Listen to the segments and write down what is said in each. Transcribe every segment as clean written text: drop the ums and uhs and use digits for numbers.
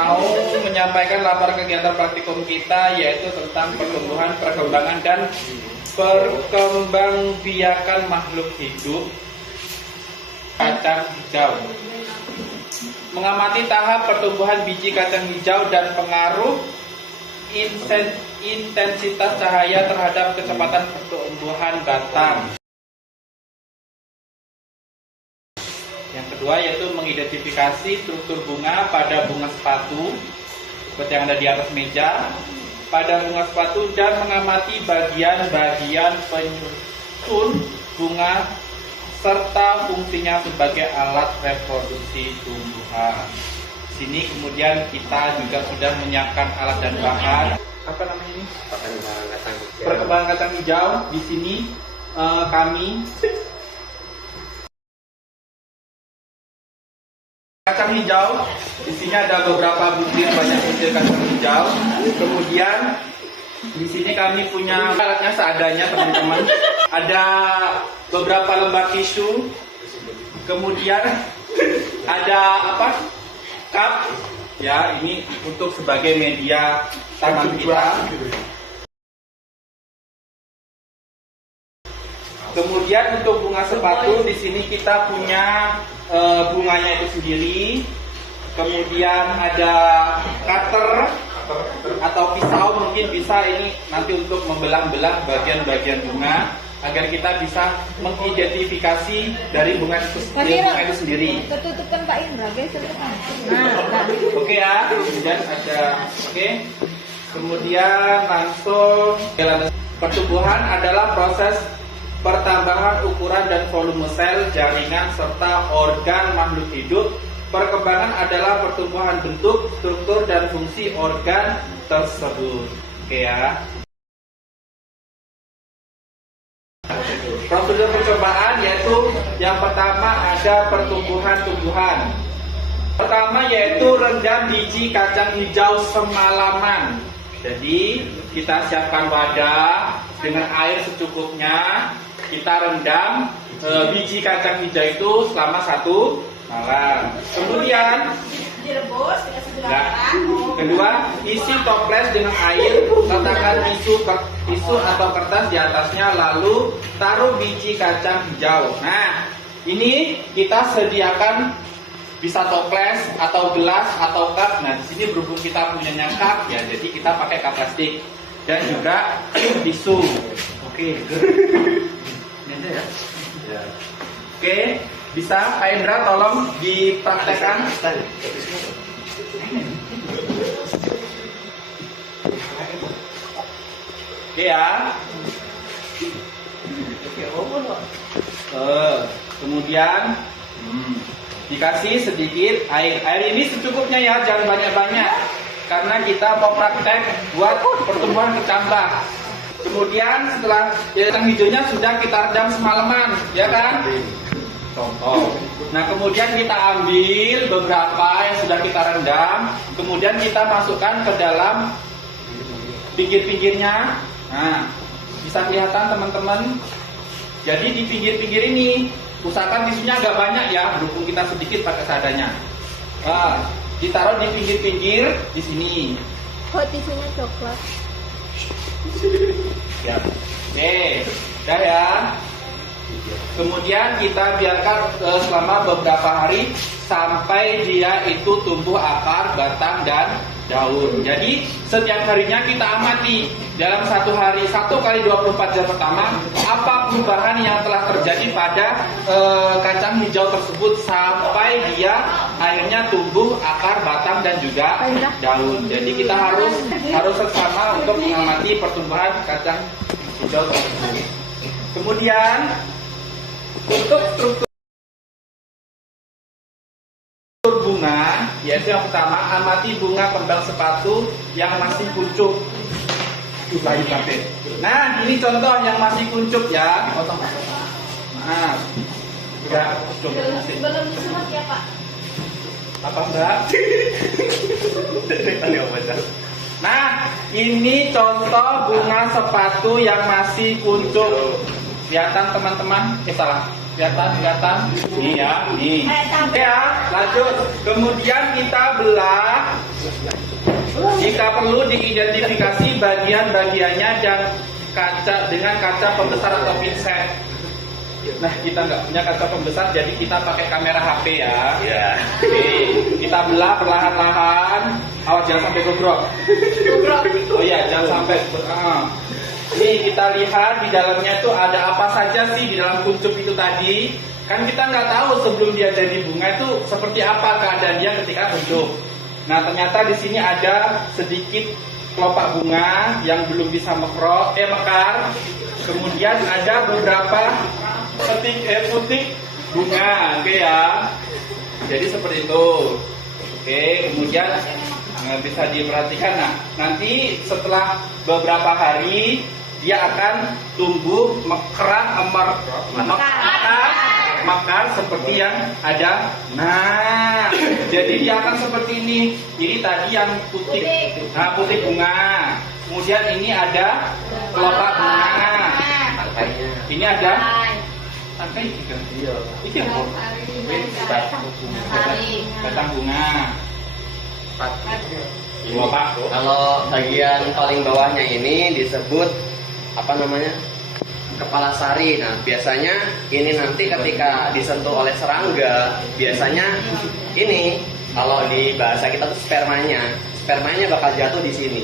Mau menyampaikan laporan kegiatan praktikum kita, yaitu tentang pertumbuhan, perkembangan, dan perkembangbiakan makhluk hidup kacang hijau. Mengamati tahap pertumbuhan biji kacang hijau dan pengaruh intensitas cahaya terhadap kecepatan pertumbuhan batang. Yang kedua yaitu mengidentifikasi struktur bunga pada bunga sepatu seperti yang ada di atas meja pada bunga sepatu, dan mengamati bagian-bagian penyusun bunga serta fungsinya sebagai alat reproduksi tumbuhan. Sini kemudian kita juga sudah menyiapkan alat dan bahan. Apa namanya ini? Perkembangan kacang hijau. Di sini kami kacang hijau. Di sini ada beberapa butir, banyak butir kacang hijau. Kemudian di sini kami punya alatnya seadanya, teman-teman. Ada beberapa lembar tisu. Kemudian ada apa? Cup. Ya, ini untuk sebagai media tangan kita. Kemudian untuk bunga sepatu di sini kita punya bunganya itu sendiri. Kemudian ada cutter atau pisau, mungkin bisa ini nanti untuk membelah-belah bagian-bagian bunga agar kita bisa mengidentifikasi dari bunga itu sendiri. Ketutupkan Pak Indra, guys. Oke ya. Kemudian ada Kemudian langsung pertumbuhan adalah proses pertambahan ukuran dan volume sel, jaringan, serta organ makhluk hidup. Perkembangan adalah pertumbuhan bentuk, struktur, dan fungsi organ tersebut. Oke ya. Prosedur percobaan yaitu yang pertama ada pertumbuhan tumbuhan. Pertama yaitu rendam biji kacang hijau semalaman. Jadi kita siapkan wadah dengan air secukupnya. Kita rendam biji kacang hijau itu selama 1 malam. Kemudian Direbus dengan sebilah garam. kedua, isi toples dengan air, letakkan tisu atau kertas di atasnya, lalu taruh biji kacang hijau. Nah, ini kita sediakan bisa toples atau gelas atau cup. Nah, di sini berhubung kita punya cup ya, jadi kita pakai cup plastik dan juga tisu. Oke. Ini aja ya. Oke, bisa Pak Indra tolong dipraktekkan. Oke ya. Kemudian dikasih sedikit air. Air ini secukupnya ya, jangan banyak-banyak. Karena kita mau praktek buat pertumbuhan kecambah. Kemudian setelah kacang hijaunya sudah kita rendam semalaman, ya kan? Contoh. Nah, kemudian kita ambil beberapa yang sudah kita rendam, kemudian kita masukkan ke dalam pinggir-pinggirnya. Nah, bisa kelihatan teman-teman. Jadi di pinggir-pinggir ini usahakan tisunya agak banyak ya, berhubung kita sedikit pakai seadanya. Nah, ditaruh di pinggir-pinggir di sini. Kok tisunya coklat? Ya. Oke, udah ya. Kemudian kita biarkan selama beberapa hari sampai dia itu tumbuh akar, batang, dan daun. Jadi setiap harinya kita amati dalam 1 hari, 1 kali 24 jam pertama, apa perubahan yang telah terjadi pada kacang hijau tersebut sampai dia akhirnya tumbuh akar, batang, dan juga daun. Jadi kita harus seksama untuk mengamati pertumbuhan kacang hijau tersebut. Kemudian untuk struktur bunga, yaitu yang pertama, amati bunga kembang sepatu yang masih kuncup. Nah, ini contoh yang masih kuncup ya. Nah, enggak kuncup. Belum disunat ya Pak? Apa enggak? Nah, ini contoh bunga sepatu yang masih kuncup. Kelihatan teman-teman? Salah. Kelihatan? Nih ya, nih. Oke ya, lanjut. Kemudian kita belah. Jika perlu diidentifikasi bagian-bagiannya dan dengan kaca pembesar atau pinset. Nah, kita nggak punya kaca pembesar, jadi kita pakai kamera HP ya. Oke, kita belah perlahan-lahan. Awas jangan sampai gogrok. Oh iya, jangan sampai. Nih kita lihat di dalamnya tuh ada apa saja sih di dalam kuncup itu tadi. Kan kita nggak tahu sebelum dia jadi bunga itu seperti apa keadaan dia ketika kuncup. Nah ternyata di sini ada sedikit kelopak bunga yang belum bisa mekar. Kemudian ada beberapa putik bunga, oke ya. Jadi seperti itu. Oke, kemudian bisa diperhatikan. Nah nanti setelah beberapa hari dia akan tumbuh mekar seperti yang ada. Nah, jadi dia akan seperti ini. Ini tadi yang putih bunga. Kemudian ini ada kelopak bunga. Ini ada tangkai juga. Ini batang bunga. Kalau bagian paling bawahnya ini disebut apa namanya? Kepala sari. Nah, biasanya ini nanti ketika disentuh oleh serangga, biasanya ini kalau di bahasa kita tuh spermanya bakal jatuh di sini.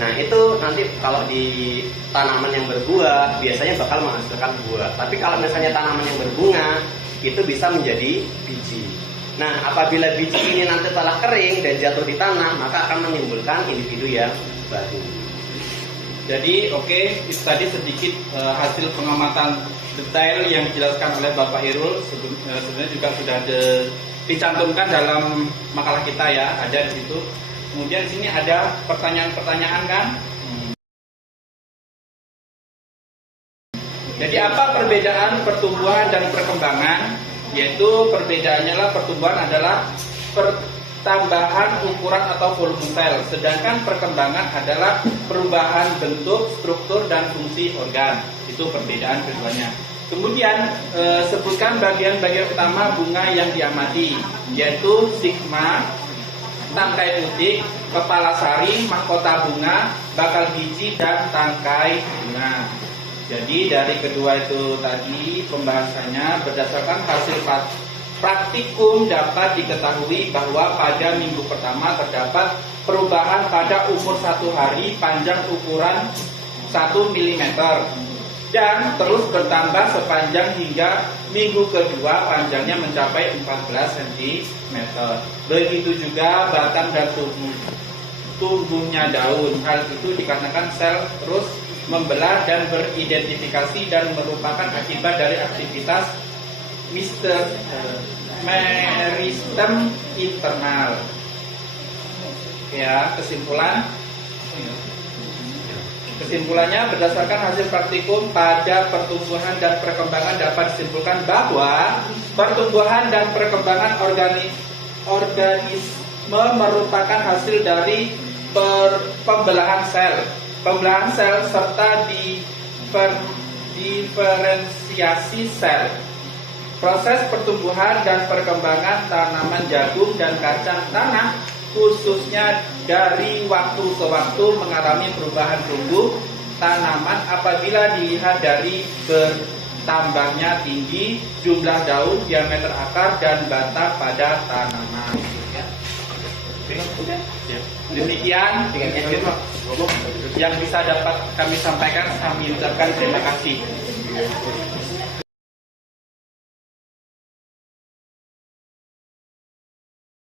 Nah, itu nanti kalau di tanaman yang berbuah biasanya bakal menghasilkan buah. Tapi kalau misalnya tanaman yang berbunga, itu bisa menjadi biji. Nah, apabila biji ini nanti telah kering dan jatuh di tanah, maka akan menimbulkan individu yang baru. Jadi itu tadi sedikit hasil pengamatan detail yang dijelaskan oleh Bapak Irul. Sebenarnya juga sudah dicantumkan dalam makalah kita ya, ada di situ. Kemudian di sini ada pertanyaan-pertanyaan kan. Jadi apa perbedaan pertumbuhan dan perkembangan? Yaitu perbedaannya pertumbuhan adalah tambahan ukuran atau volume sel, sedangkan perkembangan adalah perubahan bentuk, struktur, dan fungsi organ. Itu perbedaan keduanya. Kemudian sebutkan bagian-bagian utama bunga yang diamati, yaitu stigma, tangkai putik, kepala sari, mahkota bunga, bakal biji, dan tangkai bunga. Jadi dari kedua itu tadi pembahasannya berdasarkan hasil praktikum dapat diketahui bahwa pada minggu pertama terdapat perubahan pada umur 1 hari panjang ukuran 1 mm dan terus bertambah sepanjang hingga minggu kedua panjangnya mencapai 14 cm. Begitu juga batang dan tumbuhnya daun. Hal itu dikarenakan sel terus membelah dan beridentifikasi dan merupakan akibat dari aktivitas meristem internal. Ya, kesimpulannya berdasarkan hasil praktikum pada pertumbuhan dan perkembangan dapat disimpulkan bahwa pertumbuhan dan perkembangan organisme merupakan hasil dari pembelahan sel serta diferensiasi sel. Proses pertumbuhan dan perkembangan tanaman jagung dan kacang tanah khususnya dari waktu ke waktu mengalami perubahan tumbuh tanaman apabila dilihat dari bertambahnya tinggi jumlah daun, diameter akar, dan batang pada tanaman. Demikian yang bisa dapat kami sampaikan. Kami ucapkan terima kasih.